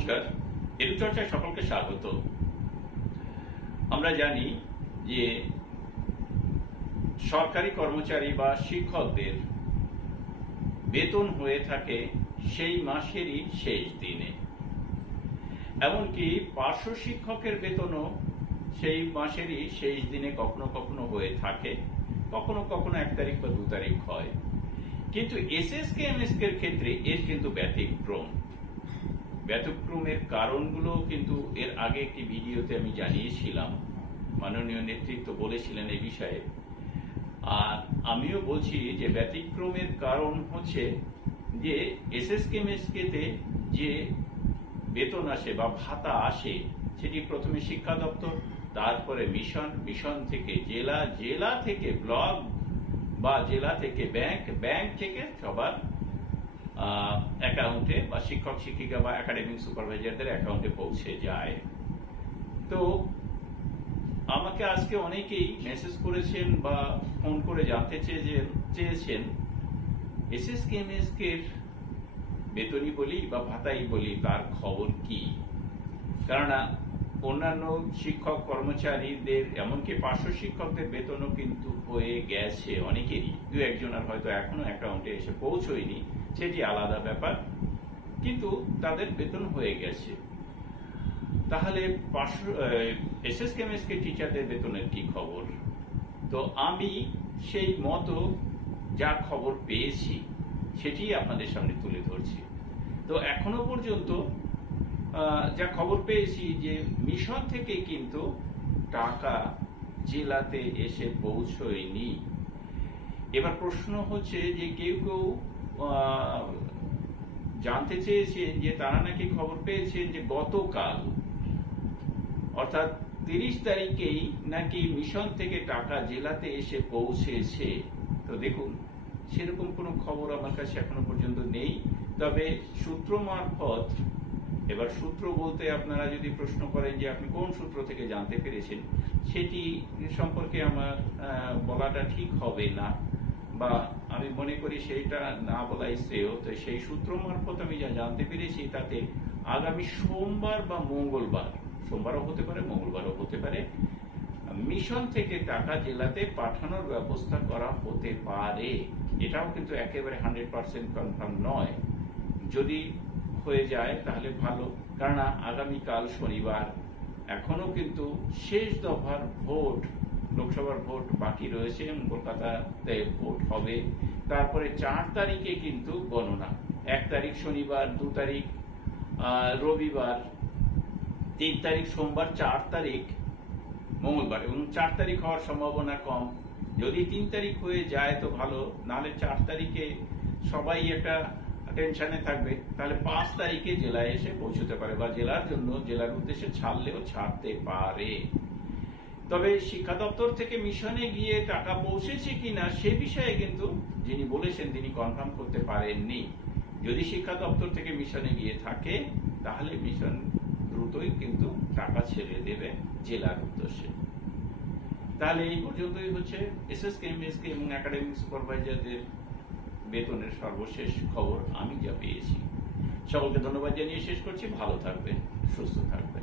নমস্কার, এডু চর্চায় সকলকে স্বাগত। আমরা জানি যে সরকারি কর্মচারী বা শিক্ষকদের বেতন হয়ে থাকে সেই মাসেরই শেষ দিনে, এমনকি পার্শ্ব শিক্ষকের বেতনও সেই মাসেরই শেষ দিনে কখনো কখনো হয়ে থাকে, কখনো কখনো 1 তারিখ বা 2 তারিখ হয়। কিন্তু এসএসকে এমএসকে এর ক্ষেত্রে এর কিন্তু ব্যতিক্রমের কারণগুলো কিন্তু এর আগে একটি ভিডিওতে আমি জানিয়েছিলাম। মাননীয় নেতৃত্ব বলেছিলেন এই বিষয়ে, আর আমিও বলছি যে ব্যতিক্রমের কারণ হচ্ছে যে এসএসকে এমএসকে তে যে বেতন আসে বা ভাতা আসে সেটি প্রথমে শিক্ষা দপ্তর, তারপরে মিশন থেকে জেলা, জেলা থেকে ব্লক বা জেলা থেকে ব্যাংক থেকে সবার অ্যাকাউন্টে বা শিক্ষক শিক্ষিকা বা একাডেমিক সুপারভাইজারদের অ্যাকাউন্টে পৌঁছে যায়। তো আমাকে আজকে অনেকেই মেসেজ করেছেন বা ফোন করে জানতে চেয়েছেন এসএসকে এমএসকে এর বেতনই বলি বা ভাতাই বলি তার খবর কি। কেননা অন্যান্য শিক্ষক কর্মচারীদের এমনকি পার্শ্ব শিক্ষকদের বেতনও কিন্তু হয়ে গেছে অনেকেরই, 2-1 জনের হয়তো এখনো অ্যাকাউন্টে এসে পৌঁছয়নি, সেটি আলাদা ব্যাপার, কিন্তু তাদের বেতন হয়ে গেছে। তাহলে এসএসকে এমএসকে টিচারদের বেতনের কি খবর? তো আমি সেই মতো যা খবর পেয়েছি সেটি আপনাদের সামনে তুলে ধরছি। তো এখনো পর্যন্ত যা খবর পেয়েছি যে মিশন থেকে কিন্তু টাকা জেলাতে এসে পৌঁছয়নি। এবার প্রশ্ন হচ্ছে যে কেউ জানতে চেয়েছেন যে তারা নাকি খবর পেয়েছেন যে গতকাল অর্থাৎ 30 তারিখেই নাকি মিশন থেকে টাকা জেলাতে এসে পৌঁছেছে। তো দেখুন, সেরকম কোনো খবর আমার কাছে এখনো পর্যন্ত নেই। তবে সূত্র মারফত, এবার সূত্র বলতে আপনারা যদি প্রশ্ন করেন যে আপনি কোন সূত্র থেকে জানতে পেরেছেন, সেটি সম্পর্কে আমার বলাটা ঠিক হবে না, বা আমি মনে করি সেইটা না বলাই শ্রেয়। তো সেই সূত্র মারফত আমি যা জানতে পেরেছি তাতে আগামী সোমবার বা মঙ্গলবার, সোমবারও হতে পারে মঙ্গলবারও হতে পারে, মিশন থেকে টাকা জেলাতে পাঠানোর ব্যবস্থা করা হতে পারে। এটাও কিন্তু একেবারে 100% কনফার্ম নয়। যদি হয়ে যায় তাহলে ভালো, কারণ আগামীকাল শনিবার, এখনো কিন্তু শেষ দফার ভোট, লোকসভার ভোট বাকি রয়েছে, কলকাতাতে ভোট হবে। তারপরে 4 তারিখে কিন্তু গণনা, 1 তারিখ শনিবার, 2 তারিখ রবিবার, 3 তারিখ সোমবার, 4 তারিখ মঙ্গলবার, এবং 4 তারিখ হওয়ার সম্ভাবনা কম। যদি 3 তারিখ হয়ে যায় তো ভালো, নাহলে 4 তারিখে সবাই একটা টেনশনে থাকবে, তাহলে 5 তারিখে জেলায় এসে পৌঁছতে পারে, বা জেলার উদ্দেশ্যে ছাড়লেও ছাড়তে পারে। তবে শিক্ষা দপ্তর থেকে মিশনে গিয়ে টাকা পৌঁছেছে কিনা সে বিষয়ে কিন্তু যিনি বলেছেন তিনি কনফার্ম করতে পারেননি। যদি শিক্ষা দপ্তর থেকে মিশনে গিয়ে থাকে তাহলে মিশন দ্রুতই কিন্তু টাকা ছেড়ে দেবে জেলার উদ্দেশ্যে। তাহলে এই পর্যন্তই হচ্ছে এসএসকে এমএসকে এবং একাডেমিক সুপারভাইজারদের বেতনের সর্বশেষ খবর আমি যা পেয়েছি। সকলকে ধন্যবাদ জানিয়ে শেষ করছি। ভালো থাকবেন, সুস্থ থাকবেন।